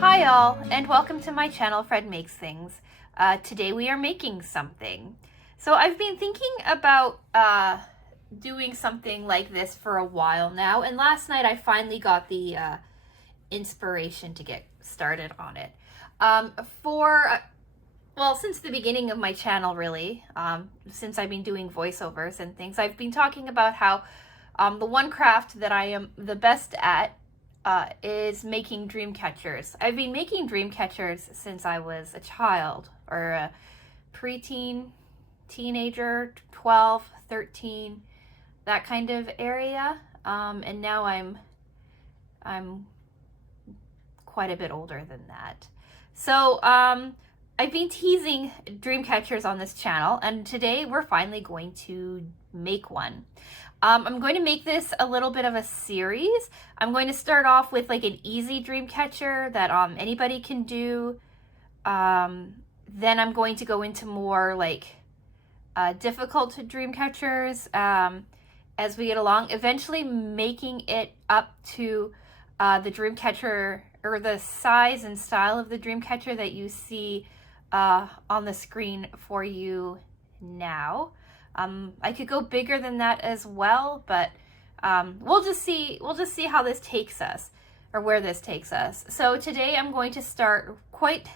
Hi all, and welcome to my channel, Fred Makes Things. Today we are making something. So I've been thinking about doing something like this for a while now, and last night I finally got the inspiration to get started on it. Since the beginning of my channel really, since I've been doing voiceovers and things, I've been talking about how the one craft that I am the best at is making dream catchers. I've been making dream catchers since I was a child or a preteen, teenager, 12, 13, that kind of area. And now I'm quite a bit older than that. So I've been teasing dream catchers on this channel, and today we're finally going to make one. I'm going to make this a little bit of a series. I'm going to start off with like an easy dream catcher that anybody can do. Then I'm going to go into more like difficult dream catchers as we get along, eventually making it up to the dream catcher or the size and style of the dream catcher that you see on the screen for you now. I could go bigger than that as well, but we'll just see how this takes us, or where this takes us. So today I'm going to start quite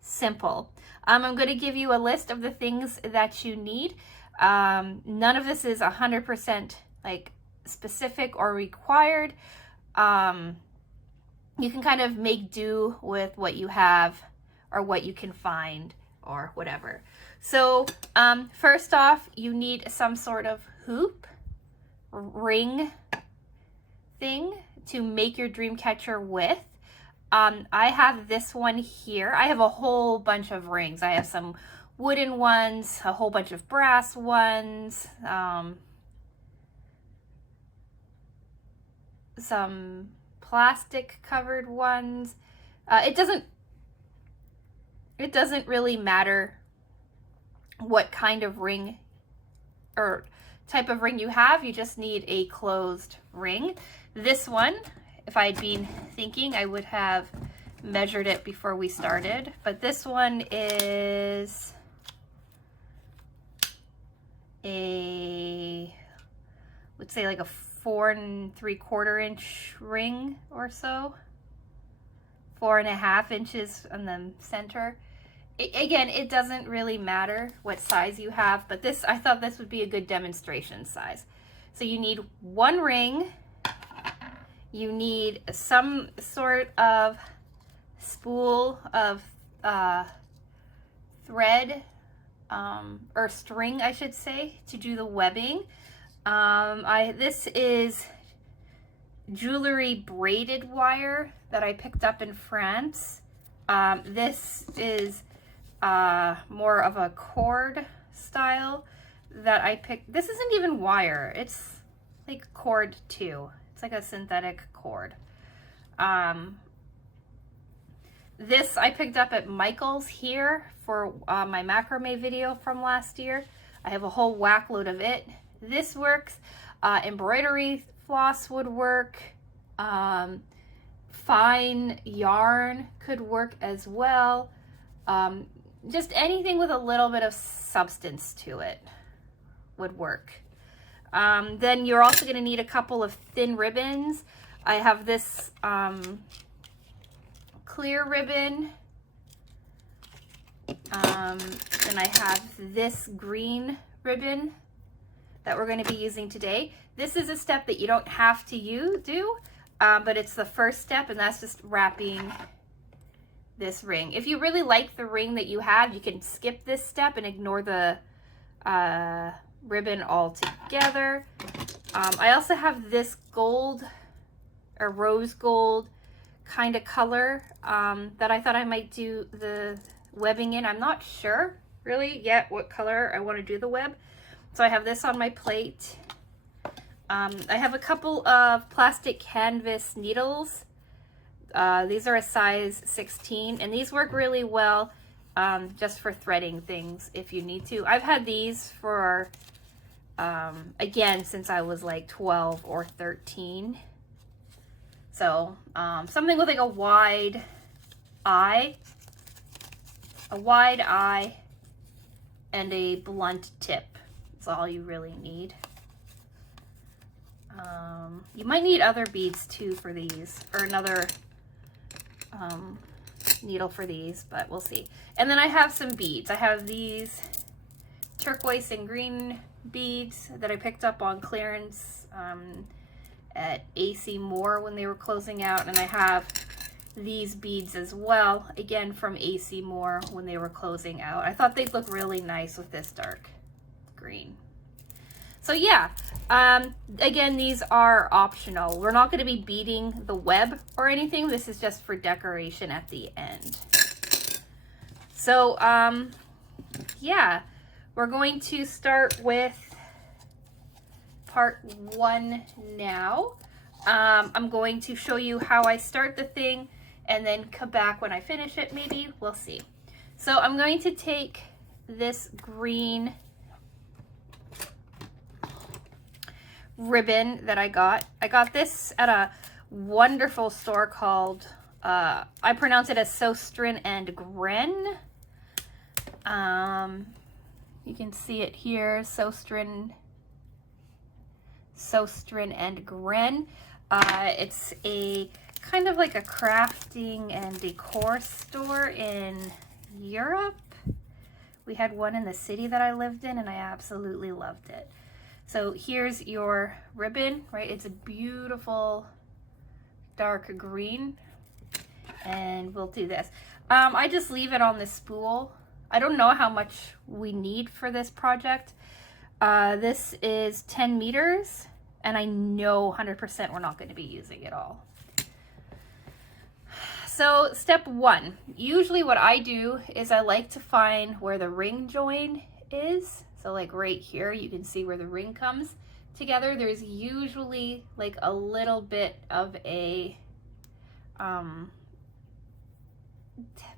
simple. I'm going to give you a list of the things that you need. None of this is 100% like specific or required. You can kind of make do with what you have or what you can find or whatever. So first off, you need some sort of hoop, ring thing to make your dream catcher with. I have this one here. I have a whole bunch of rings. I have some wooden ones, a whole bunch of brass ones, some plastic covered ones. It doesn't really matter what kind of ring or type of ring you have. You just need a closed ring. This one, if I had been thinking, I would have measured it before we started, but this one is let's say like a 4 3/4 inch ring or so, 4.5 inches on the center. Again, it doesn't really matter what size you have, but I thought this would be a good demonstration size. So you need one ring, you need some sort of spool of thread, or string, I should say, to do the webbing. This is jewelry braided wire that I picked up in France. This is more of a cord style that I picked. This isn't even wire, it's like cord too. It's like a synthetic cord. This I picked up at Michael's here for my macrame video from last year. I have a whole whack load of it. This works. Embroidery floss would work. Fine yarn could work as well. Just anything with a little bit of substance to it would work. Then you're also going to need a couple of thin ribbons. I have this clear ribbon. And I have this green ribbon that we're going to be using today. This is a step that you don't have to do, but it's the first step, and that's just wrapping this ring. If you really like the ring that you have, you can skip this step and ignore the ribbon altogether. I also have this gold or rose gold kind of color that I thought I might do the webbing in. I'm not sure really yet what color I want to do the web. So I have this on my plate. I have a couple of plastic canvas needles. These are a size 16, and these work really well just for threading things if you need to. I've had these for, again, since I was like 12 or 13. So something with like a wide eye, a wide eye, and a blunt tip. That's all you really need. You might need other beads too for these, or another needle for these, but we'll see. And then I have some beads. I have these turquoise and green beads that I picked up on clearance at AC Moore when they were closing out, and I have these beads as well, again from AC Moore when they were closing out. I thought they'd look really nice with this dark green. So yeah, again, these are optional. We're not going to be beading the web or anything. This is just for decoration at the end. So yeah, we're going to start with part 1 now. I'm going to show you how I start the thing and then come back when I finish it, maybe. We'll see. So I'm going to take this green ribbon that I got. I got this at a wonderful store called, I pronounce it as Sostrin and Gren. You can see it here, Sostrin and Gren. It's a kind of like a crafting and decor store in Europe. We had one in the city that I lived in and I absolutely loved it. So here's your ribbon, right? It's a beautiful dark green, and we'll do this. I just leave it on the spool. I don't know how much we need for this project. This is 10 meters, and I know 100% we're not going to be using it all. So step 1, usually what I do is I like to find where the ring join is. So like right here, you can see where the ring comes together. There's usually like a little bit of a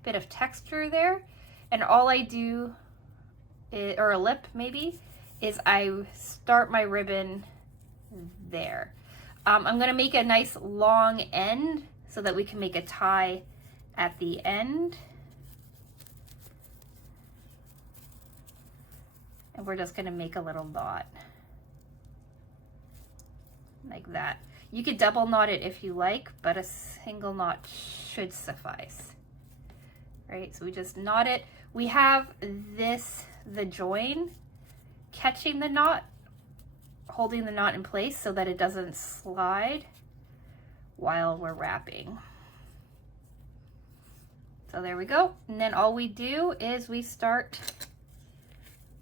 bit of texture there. And all I do, or a lip maybe, is I start my ribbon there. I'm gonna make a nice long end so that we can make a tie at the end. And we're just gonna make a little knot like that. You could double knot it if you like, but a single knot should suffice, right? So we just knot it. We have this, the join, catching the knot, holding the knot in place so that it doesn't slide while we're wrapping. So there we go. And then all we do is we start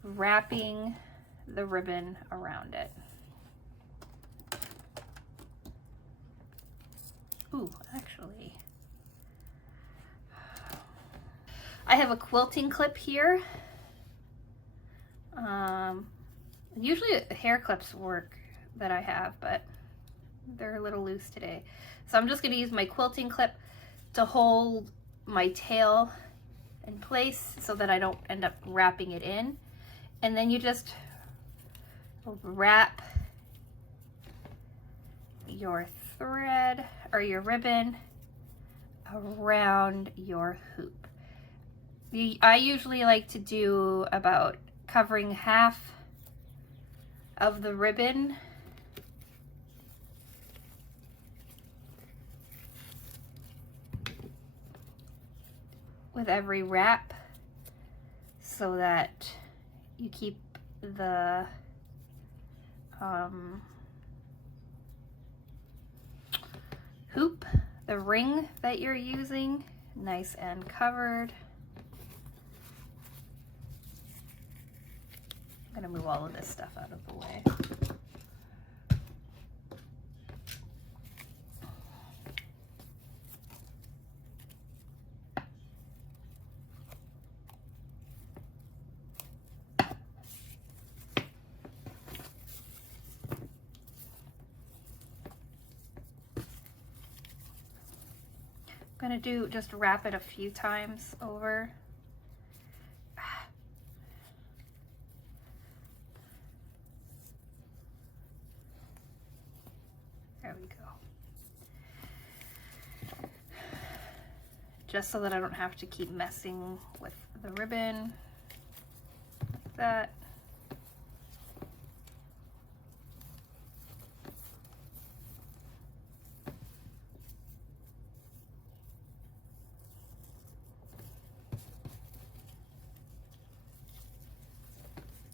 wrapping the ribbon around it. Ooh, actually, I have a quilting clip here. Usually hair clips work that I have, but they're a little loose today. So I'm just going to use my quilting clip to hold my tail in place so that I don't end up wrapping it in. And then you just wrap your thread or your ribbon around your hoop. I usually like to do about covering half of the ribbon with every wrap so that you keep the hoop, the ring that you're using, nice and covered. I'm gonna move all of this stuff out of the way. I'm gonna just wrap it a few times over. There we go. just so that I don't have to keep messing with the ribbon like that.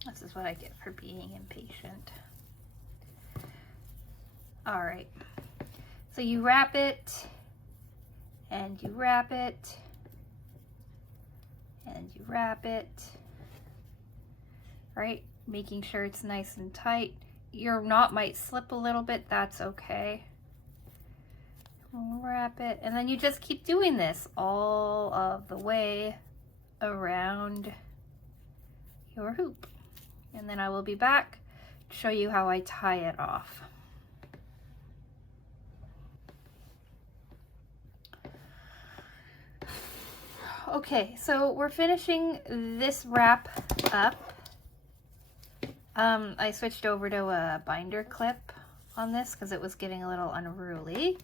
This is what I get for being impatient. All right, so you wrap it, and you wrap it, and you wrap it, right? Making sure it's nice and tight. Your knot might slip a little bit, that's okay. Wrap it, and then you just keep doing this all of the way around your hoop. And then I will be back to show you how I tie it off. Okay, so we're finishing this wrap up. I switched over to a binder clip on this because it was getting a little unruly.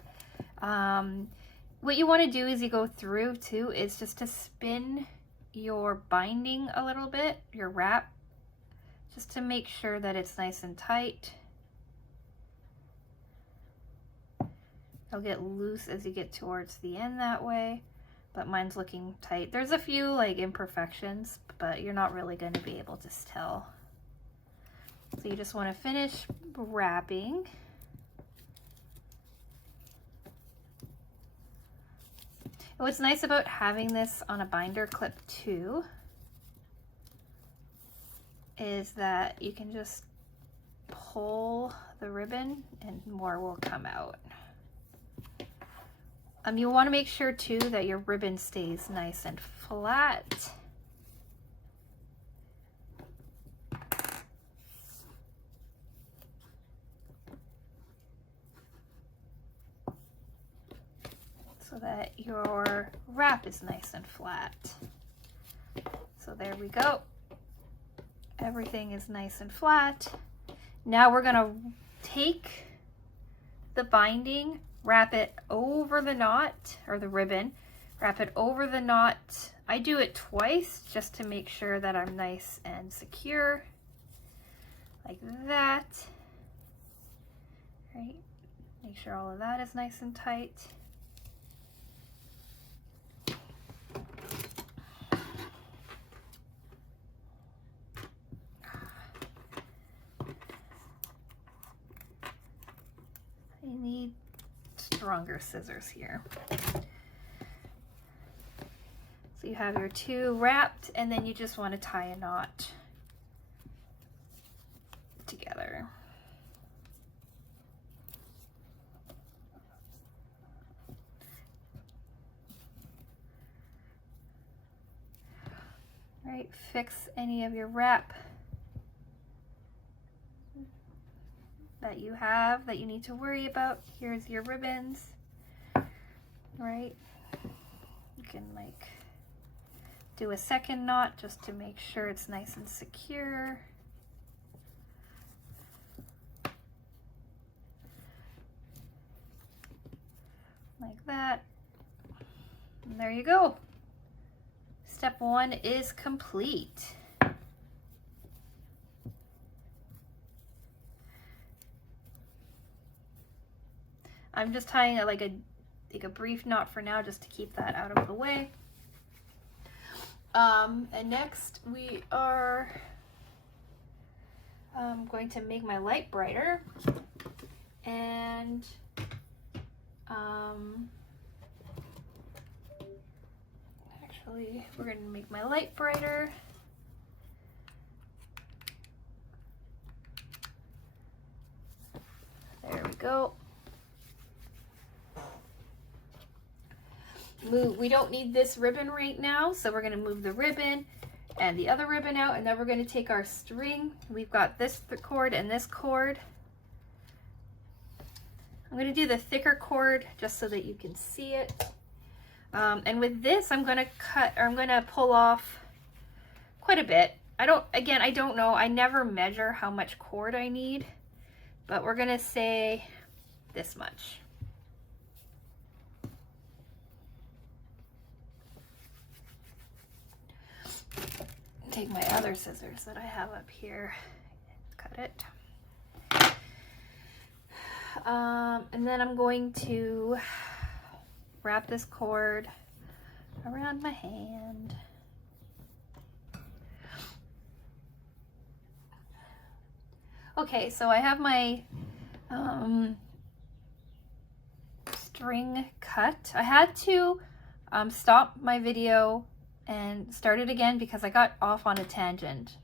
What you want to do as you go through too is just to spin your binding a little bit, your wrap, just to make sure that it's nice and tight. It'll get loose as you get towards the end that way, but mine's looking tight. There's a few like imperfections, but you're not really going to be able to tell. So you just want to finish wrapping. And what's nice about having this on a binder clip too is that you can just pull the ribbon and more will come out. You want to make sure too that your ribbon stays nice and flat. So that your wrap is nice and flat. So there we go. Everything is nice and flat. Now we're gonna take the binding, wrap it over the knot, or the ribbon, wrap it over the knot. I do it twice just to make sure that I'm nice and secure, like that. Right? Make sure all of that is nice and tight. I need stronger scissors here. So you have your two wrapped, and then you just want to tie a knot together. Right, fix any of your wrap that you have that you need to worry about. Here's your ribbons, right? You can like do a second knot just to make sure it's nice and secure. Like that. And there you go. Step one is complete. I'm just tying it like a brief knot for now, just to keep that out of the way. And next we are going to make my light brighter, and actually we're going to make my light brighter. There we go. We don't need this ribbon right now, so we're going to move the ribbon and the other ribbon out, and then we're going to take our string. We've got this cord and this cord. I'm going to do the thicker cord just so that you can see it. And with this, I'm going to pull off quite a bit. I don't know. I never measure how much cord I need, but we're going to say this much. take my other scissors that I have up here, cut it. And then I'm going to wrap this cord around my hand. Okay, so I have my string cut. I had to stop my video and start it again because I got off on a tangent.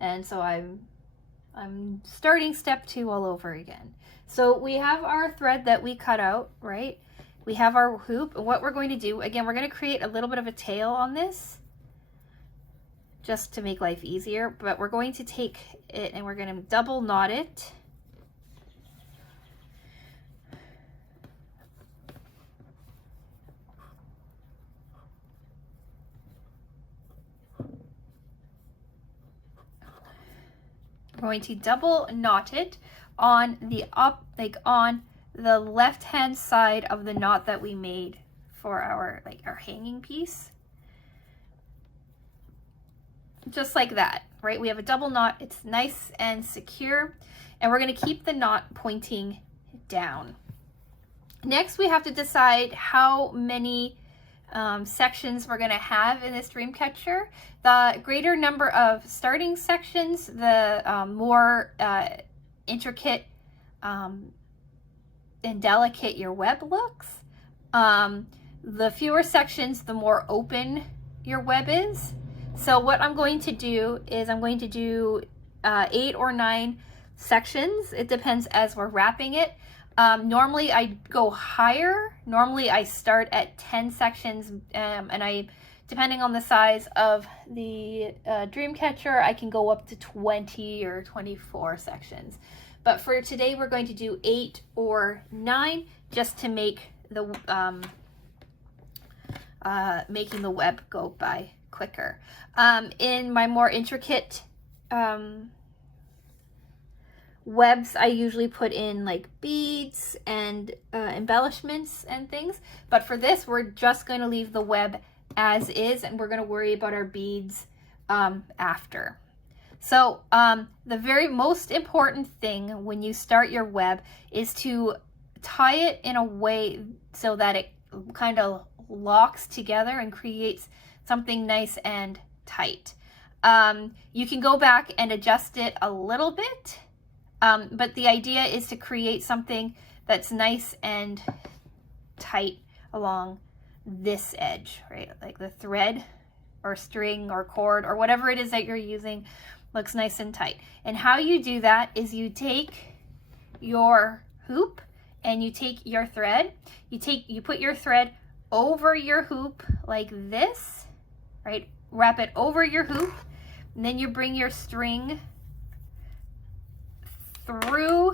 And so I'm starting step 2 all over again. So we have our thread that we cut out, right? We have our hoop. And what we're going to do, again, we're going to create a little bit of a tail on this just to make life easier, but we're going to take it and we're going to double knot it. We're going to double knot it on the on the left hand side of the knot that we made for our our hanging piece. Just like that, right? We have a double knot, it's nice and secure, and we're going to keep the knot pointing down. Next, we have to decide how many sections we're going to have in this Dreamcatcher. The greater number of starting sections, the more intricate and delicate your web looks. The fewer sections, the more open your web is. So what I'm going to do is I'm going to do 8 or 9 sections. It depends as we're wrapping it. Normally I go higher. Normally I start at 10 sections, and depending on the size of the Dreamcatcher, I can go up to 20 or 24 sections. But for today, we're going to do 8 or 9 just to make the making the web go by quicker. In my more intricate webs, I usually put in like beads and embellishments and things, but for this we're just going to leave the web as is, and we're going to worry about our beads after. So the very most important thing when you start your web is to tie it in a way so that it kind of locks together and creates something nice and tight. You can go back and adjust it a little bit, but the idea is to create something that's nice and tight along this edge, right? Like the thread or string or cord or whatever it is that you're using looks nice and tight. And how you do that is you take your hoop and you take your thread, you put your thread over your hoop like this, right? Wrap it over your hoop, and then you bring your string through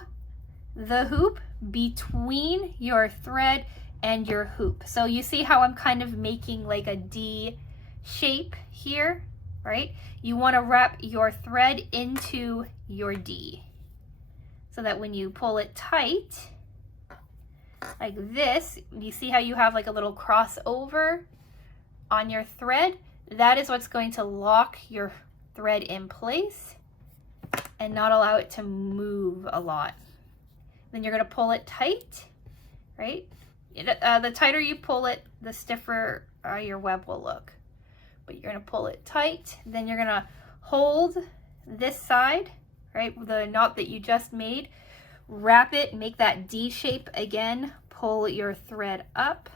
the hoop between your thread and your hoop. So you see how I'm kind of making like a D shape here, right? You want to wrap your thread into your D so that when you pull it tight like this, you see how you have like a little crossover on your thread? That is what's going to lock your thread in place and not allow it to move a lot. Then you're going to pull it tight, right? The tighter you pull it, the stiffer your web will look. But you're going to pull it tight. Then you're going to hold this side, right, the knot that you just made, wrap it, make that D shape again, pull your thread up.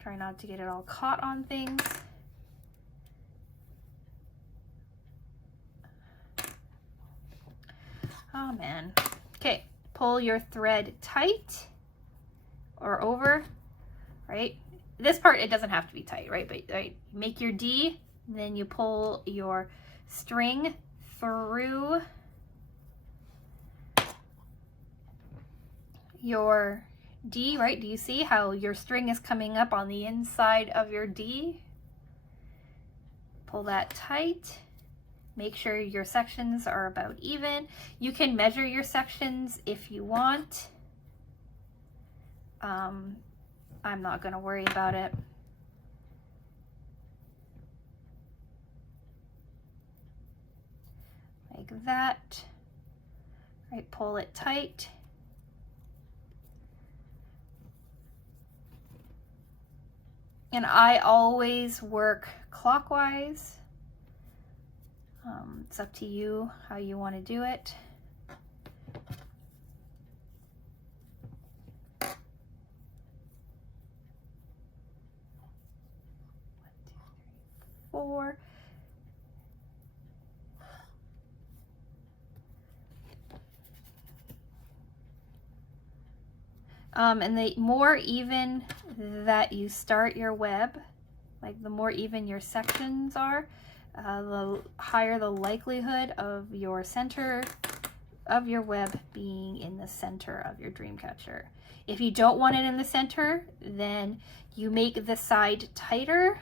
Try not to get it all caught on things. Oh man. Okay, pull your thread tight or over, right? This part, it doesn't have to be tight, right? But right, make your D, then you pull your string through your D, right? Do you see how your string is coming up on the inside of your D? Pull that tight. Make sure your sections are about even. You can measure your sections if you want. I'm not going to worry about it. like that. Right, pull it tight. And I always work clockwise. It's up to you how you want to do it. 4. And the more even that you start your web, like the more even your sections are, the higher the likelihood of your center of your web being in the center of your Dreamcatcher. If you don't want it in the center, then you make the side tighter.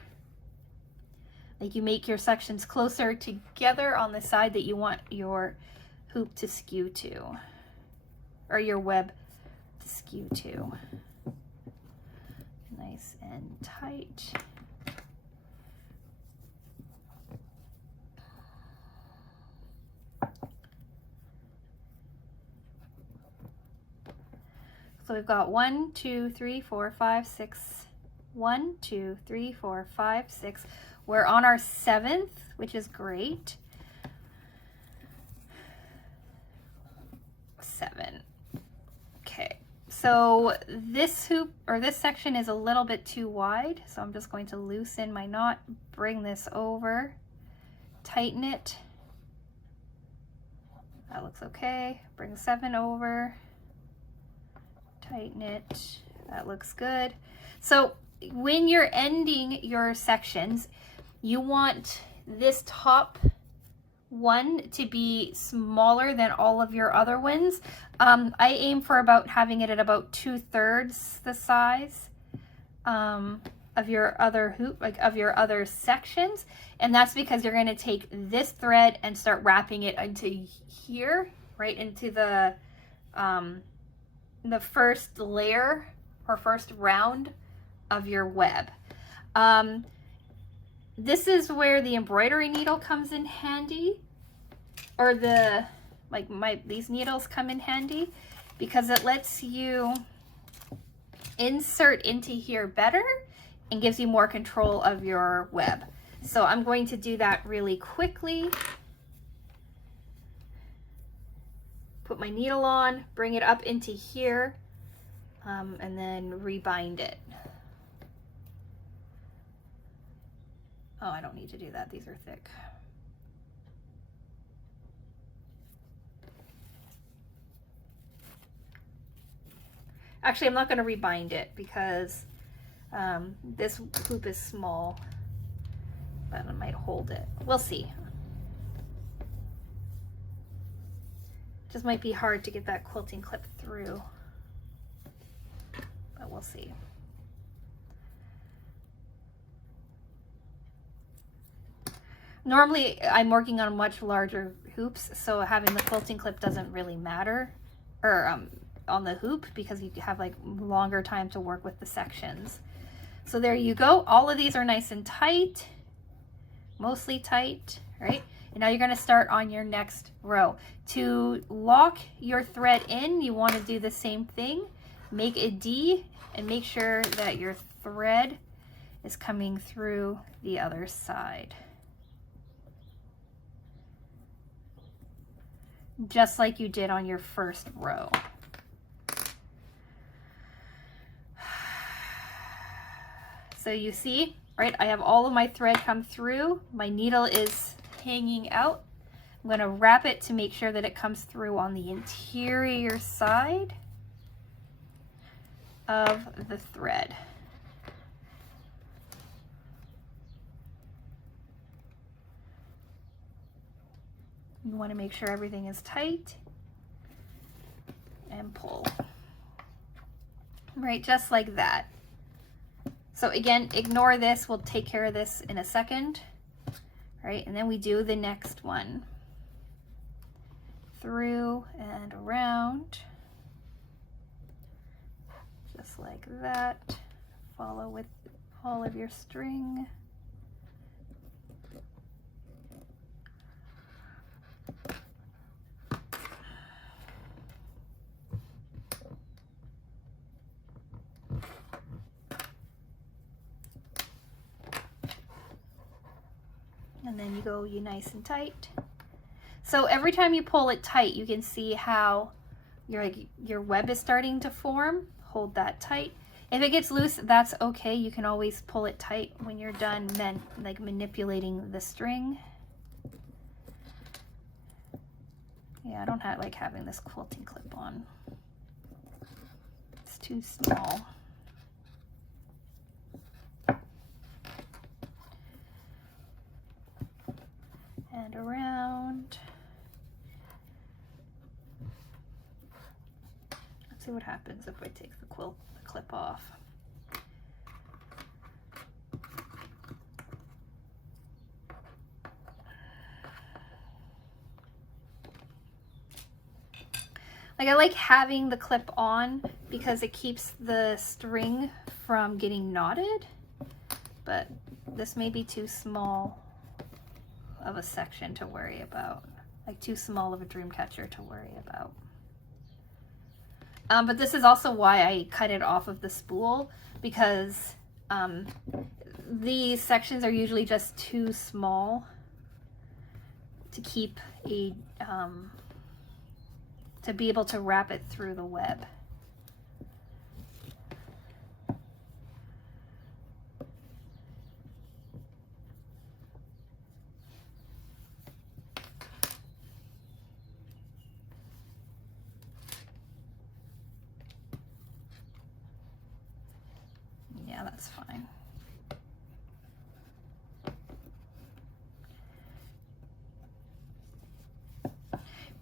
Like you make your sections closer together on the side that you want your hoop to skew to, or your web to skew to. Nice and tight. So we've got 1, 2, 3, 4, 5, 6. 1, 2, 3, 4, 5, 6. We're on our 7th, which is great. 7. Okay, so this hoop or this section is a little bit too wide, so I'm just going to loosen my knot, bring this over, tighten it. That looks okay. Bring 7 over, tighten it. That looks good. So when you're ending your sections, you want this top one to be smaller than all of your other ones. I aim for about having it at about 2/3 the size of your other hoop, like of your other sections. And that's because you're going to take this thread and start wrapping it into here, right into the first layer or first round of your web. This is where the embroidery needle comes in handy, or these needles come in handy, because it lets you insert into here better and gives you more control of your web. So I'm going to do that really quickly. Put my needle on, bring it up into here, and then rebind it. Oh, I don't need to do that. These are thick. Actually, I'm not going to rebind it because this hoop is small, but I might hold it. We'll see. Just might be hard to get that quilting clip through, but we'll see. Normally, I'm working on much larger hoops, so having the quilting clip doesn't really matter, or on the hoop, because you have like longer time to work with the sections. So there you go. All of these are nice and tight, mostly tight, right? And now you're going to start on your next row. To lock your thread in, you want to do the same thing. Make a D and make sure that your thread is coming through the other side. Just like you did on your first row. So you see, right, I have all of my thread come through. My needle is hanging out. I'm going to wrap it to make sure that it comes through on the interior side of the thread. You want to make sure everything is tight and pull. Right, just like that. So again, ignore this. We'll take care of this in a second. Right, and then we do the next one. Through and around. Just like that. Follow with all of your string. and then you go nice and tight. So every time you pull it tight, you can see how your web is starting to form. Hold that tight. If it gets loose, that's okay. You can always pull it tight when you're done like manipulating the string. Yeah, I don't like having this quilting clip on. It's too small. And around. Let's see what happens if I take the clip off. Like, I like having the clip on because it keeps the string from getting knotted, but this may be too small of a section to worry about, like too small of a Dreamcatcher to worry about. But this is also why I cut it off of the spool, because these sections are usually just too small to keep a to be able to wrap it through the web. Yeah, that's fine.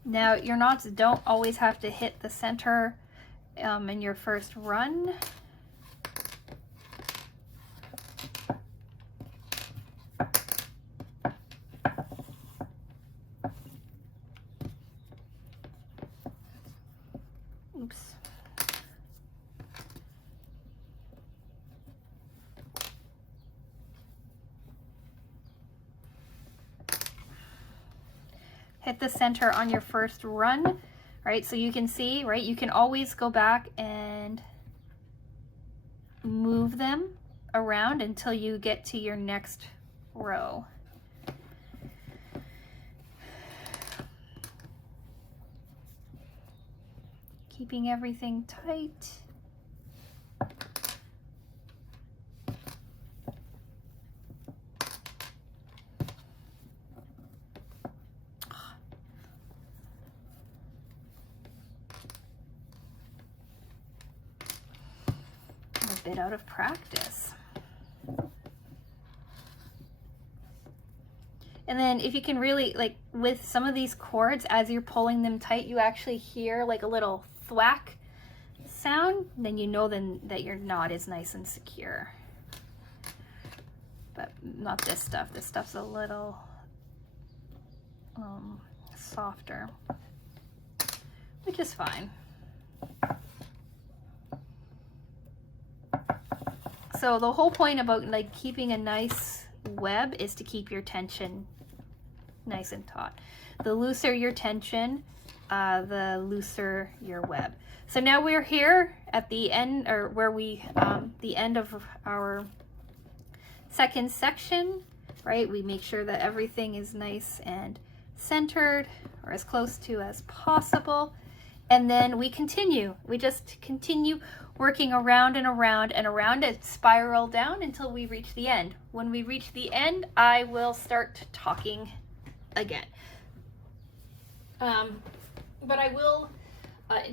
Now, your knots don't always have to hit the center in your first run. Oops. Hit the center on your first run, right? So you can see, right? You can always go back and move them around until you get to your next row. Keeping everything tight. A bit out of practice. And then if you can really, like with some of these cords, as you're pulling them tight, you actually hear like a little thwack sound, then you know then that your knot is nice and secure. But not this stuff. This stuff's a little softer, which is fine. So the whole point about like keeping a nice web is to keep your tension nice and taut. The looser your tension, the looser your web. So now we're here at the end, or where we, the end of our second section, right? We make sure that everything is nice and centered, or as close to as possible. And then we continue. We just continue working around and around and around and spiral down until we reach the end. When we reach the end, I will start talking again. But I will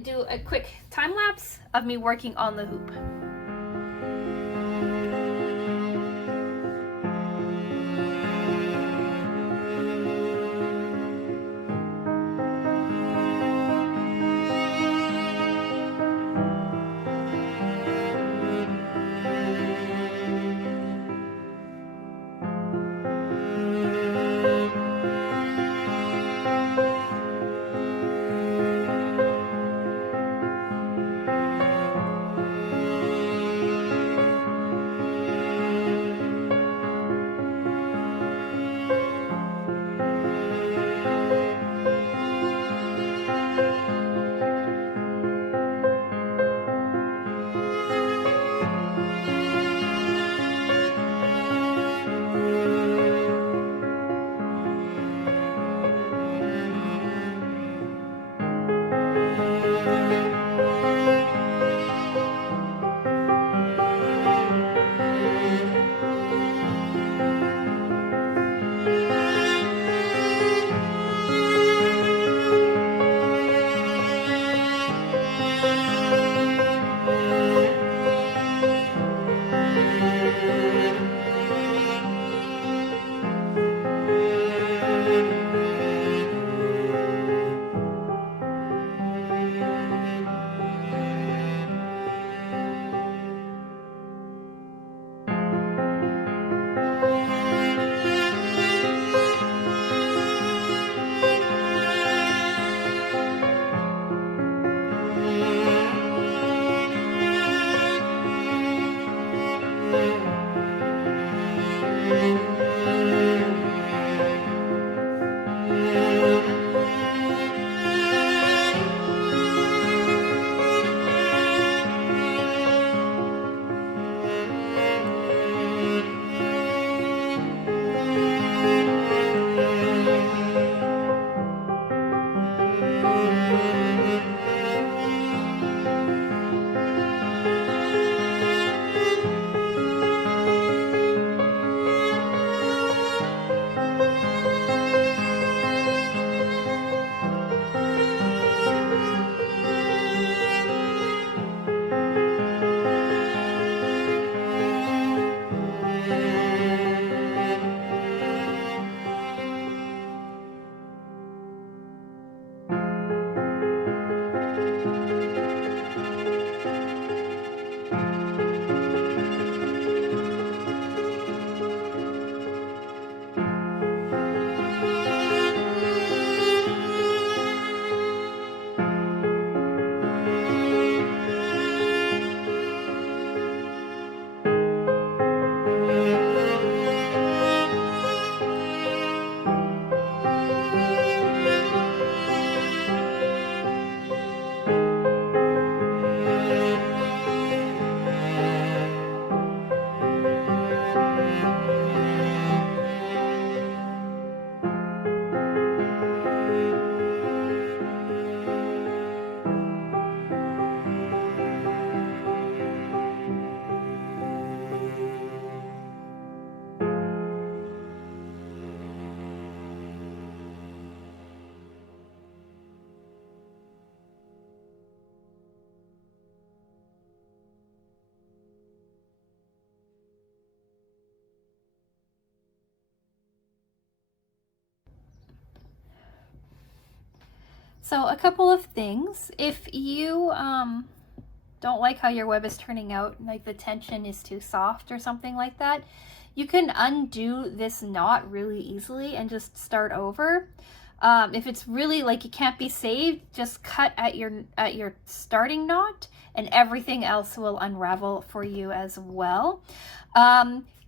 do a quick time lapse of me working on the hoop. So a couple of things. If you don't like how your web is turning out, like the tension is too soft or something like that, you can undo this knot really easily and just start over. If it's really like it can't be saved, just cut at your starting knot and everything else will unravel for you as well.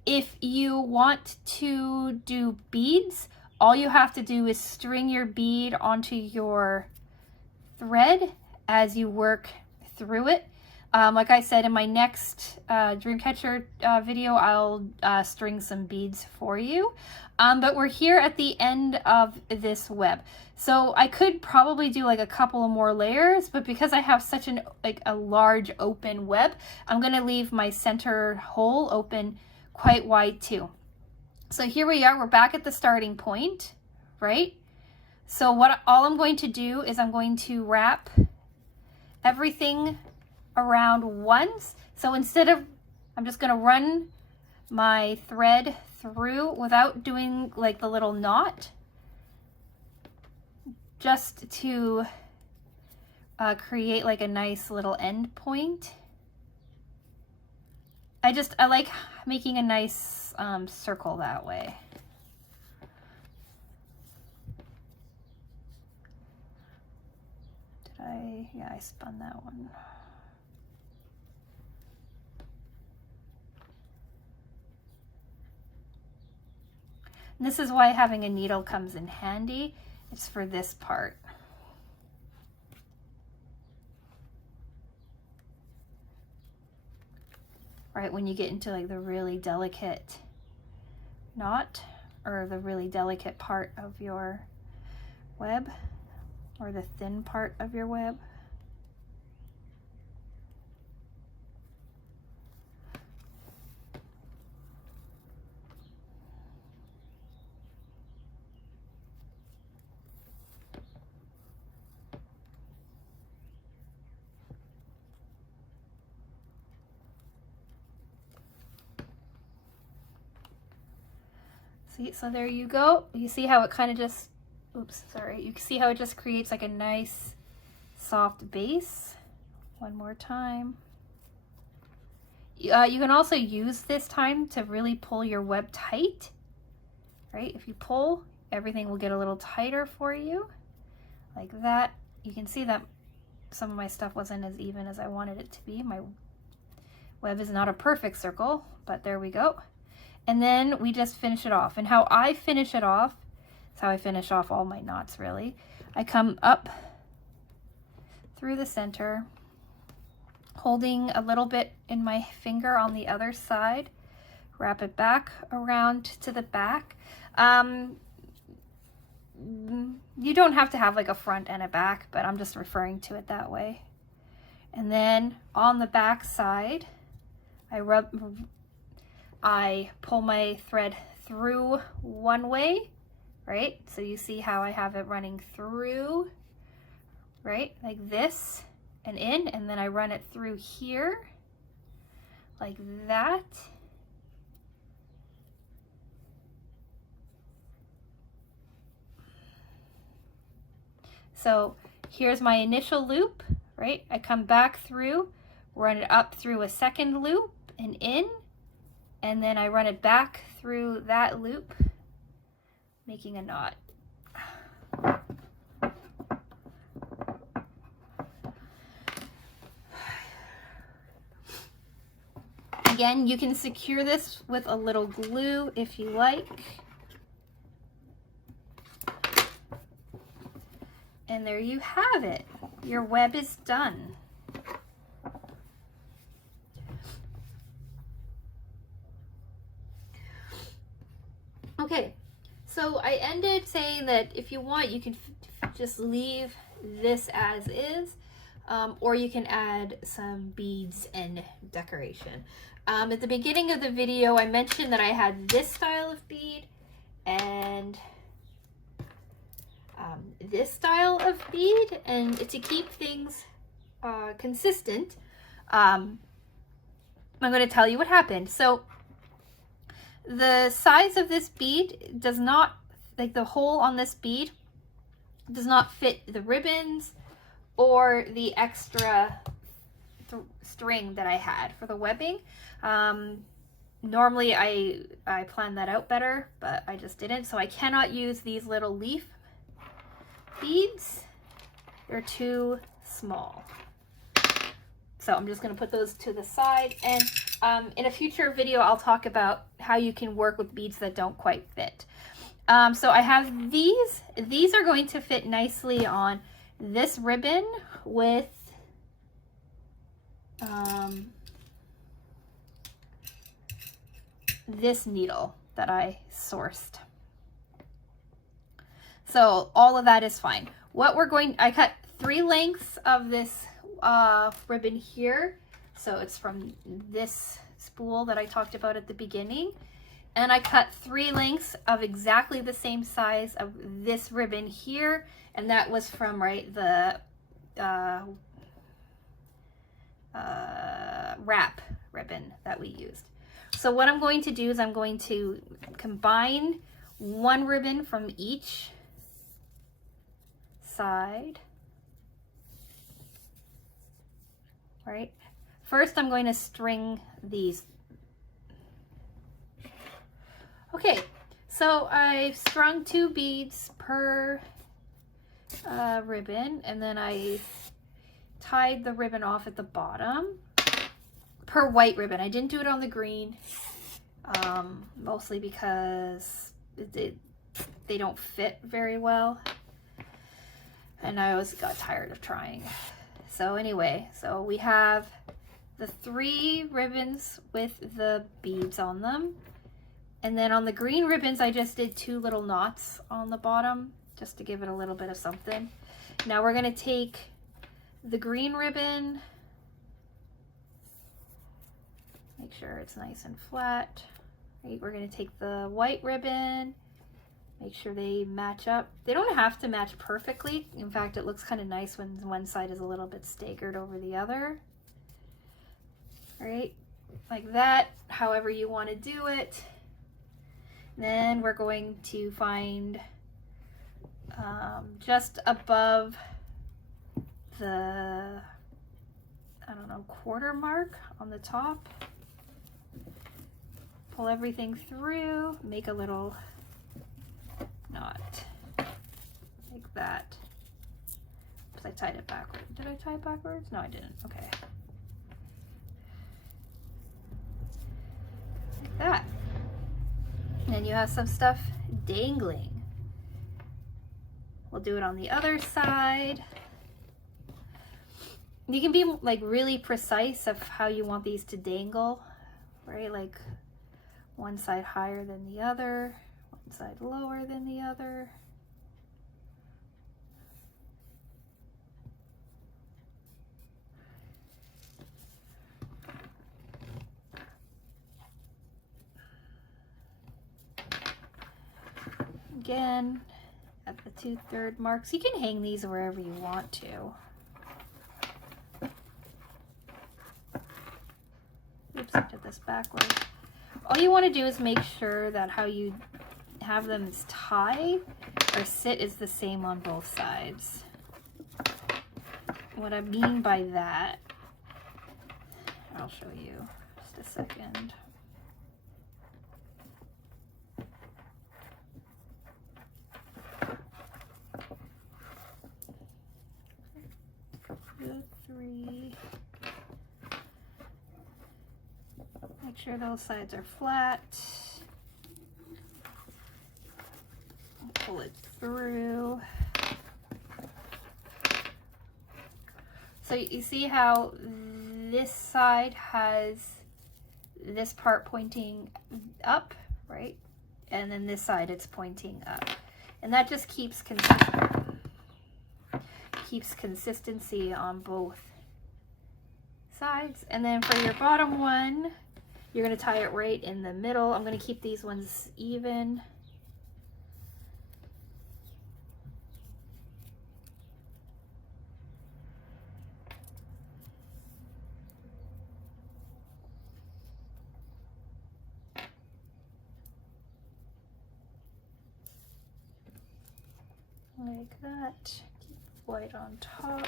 If you want to do beads, all you have to do is string your bead onto your thread as you work through it. Like I said, in my next Dreamcatcher video, I'll string some beads for you. But we're here at the end of this web. So I could probably do like a couple of more layers, but because I have such a large open web, I'm gonna leave my center hole open quite wide too. So here we are, we're back at the starting point, right? So all I'm going to do is I'm going to wrap everything around once. So instead of, I'm just gonna run my thread through without doing like the little knot, just to create like a nice little end point. I like making a nice circle that way. Yeah, I spun that one. And this is why having a needle comes in handy. It's for this part. Right, when you get into like the really delicate knot or the really delicate part of your web or the thin part of your web. See, so there you go. You see how it kind of just, oops, sorry. You can see how it just creates like a nice soft base. One more time. You can also use this time to really pull your web tight, right? If you pull, everything will get a little tighter for you, like that. You can see that some of my stuff wasn't as even as I wanted it to be. My web is not a perfect circle, but there we go. And then we just finish it off. And how I finish it off, is how I finish off all my knots really. I come up through the center, holding a little bit in my finger on the other side, wrap it back around to the back. You don't have to have like a front and a back, but I'm just referring to it that way. And then on the back side, I pull my thread through one way, right? So you see how I have it running through, right? Like this and in, and then I run it through here, like that. So here's my initial loop, right? I come back through, run it up through a second loop and in, and then I run it back through that loop, making a knot. Again, you can secure this with a little glue if you like. And there you have it. Your web is done. Okay, so I ended saying that if you want, you can just leave this as is, or you can add some beads and decoration. At the beginning of the video, I mentioned that I had this style of bead and this style of bead, and to keep things consistent, I'm going to tell you what happened. So the size of this bead does not, like the hole on this bead does not fit the ribbons or the extra string that I had for the webbing. Normally I planned that out better, but I just didn't. So I cannot use these little leaf beads. They're too small. So I'm just gonna put those to the side, and in a future video I'll talk about how you can work with beads that don't quite fit. So I have these. These are going to fit nicely on this ribbon with this needle that I sourced. So all of that is fine. What we're going, I cut 3 lengths of this ribbon here. So it's from this spool that I talked about at the beginning. And I cut 3 lengths of exactly the same size of this ribbon here. And that was from, right, the wrap ribbon that we used. So what I'm going to do is I'm going to combine 1 ribbon from each side. Right? First I'm going to string these. Okay, so I've strung 2 beads per ribbon, and then I tied the ribbon off at the bottom per white ribbon. I didn't do it on the green, mostly because they don't fit very well, and I always got tired of trying. So anyway, so we have the 3 ribbons with the beads on them, and then on the green ribbons I just did 2 little knots on the bottom just to give it a little bit of something. Now we're going to take the green ribbon, make sure it's nice and flat. Right, we're going to take the white ribbon, make sure they match up. They don't have to match perfectly. In fact, it looks kind of nice when one side is a little bit staggered over the other. All right, like that, however you want to do it. Then we're going to find just above the, I don't know, quarter mark on the top. Pull everything through, make a little knot like that. Oops, I tied it backwards. Did I tie it backwards? No, I didn't. Okay. Like that. And then you have some stuff dangling. We'll do it on the other side. You can be like really precise of how you want these to dangle, right? Like one side higher than the other, one side lower than the other. Again, at the 2/3 marks. You can hang these wherever you want to. Oops, I did this backwards. All you want to do is make sure that how you have them tie or sit is the same on both sides. What I mean by that, I'll show you just a second. Make sure those sides are flat. Pull it through. So you see how this side has this part pointing up, right? And then this side it's pointing up. And that just keeps consistency on both sides. And then for your bottom one, you're going to tie it right in the middle. I'm going to keep these ones even. like that. Keep white on top.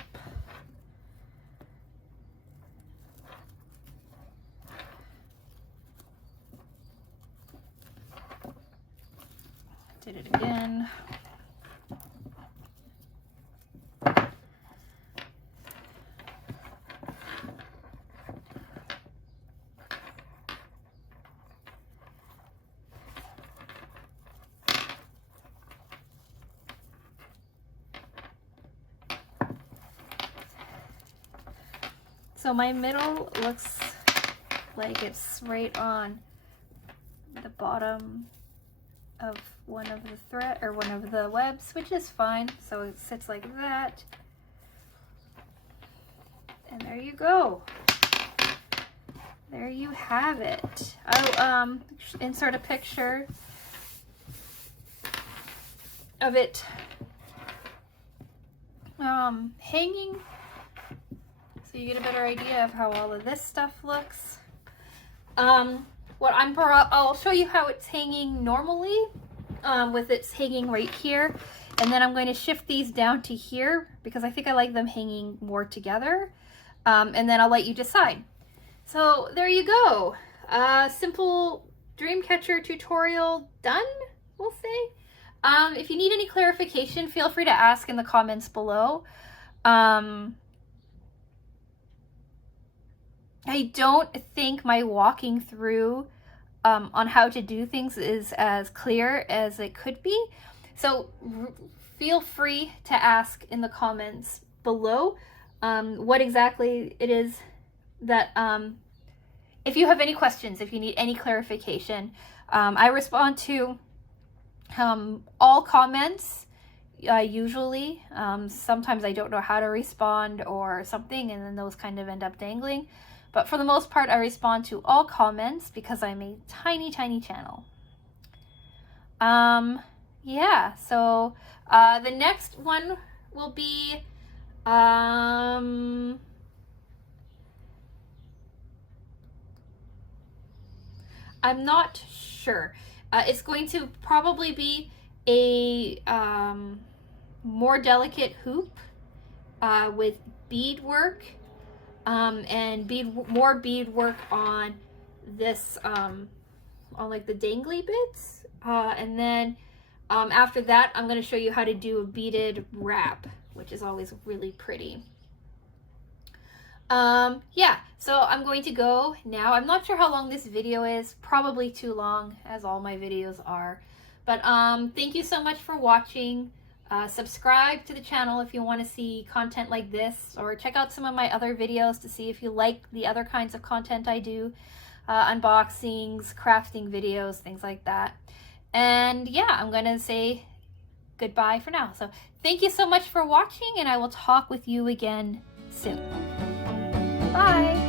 Did it again. So my middle looks like it's right on the bottom of one of the thread or one of the webs, which is fine. So it sits like that. And there you go. There you have it. I'll insert a picture of it hanging, so you get a better idea of how all of this stuff looks. I'll show you how it's hanging normally, with it's hanging right here, and then I'm going to shift these down to here because I think I like them hanging more together, and then I'll let you decide. So there you go. Simple Dreamcatcher tutorial done, we'll say. If you need any clarification, feel free to ask in the comments below. I don't think my walking through on how to do things is as clear as it could be. So feel free to ask in the comments below what exactly it is that, if you have any questions, if you need any clarification. I respond to all comments usually. Sometimes I don't know how to respond or something, and then those kind of end up dangling. But for the most part, I respond to all comments because I'm a tiny, tiny channel. Yeah, so the next one will be, I'm not sure. It's going to probably be a more delicate hoop with beadwork. And more beadwork on this, on like the dangly bits. And then after that, I'm going to show you how to do a beaded wrap, which is always really pretty. Yeah, so I'm going to go now. I'm not sure how long this video is, probably too long, as all my videos are. But thank you so much for watching. Subscribe to the channel if you want to see content like this, or check out some of my other videos to see if you like the other kinds of content I do, unboxings, crafting videos, things like that. And yeah, I'm gonna say goodbye for now. So thank you so much for watching, and I will talk with you again soon. Bye!